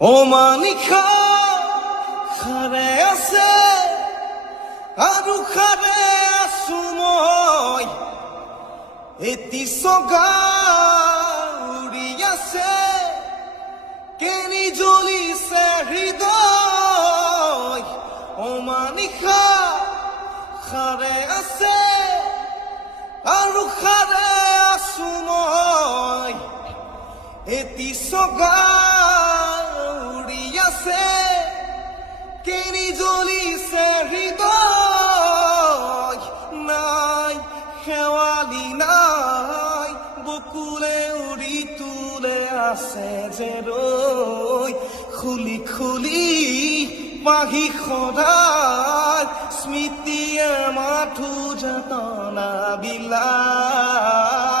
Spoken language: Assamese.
ও মানিখা খাৰে আছে আৰু খাৰে আছো মই এটি চগা উৰি আছে কেনি জ্বলিছে হৃদয় ও মানিখা খাৰে আছে আৰু খাৰে আছো মই এটি চগা কেনি জ্বলিছে হৃদয় নাই শেৱালি নাই বকুলে উৰি তুলে আছে যে ৰৈ খুলি খুলি পাহি সদায় স্মৃতিয়ে মাথো যাতনা বিলাক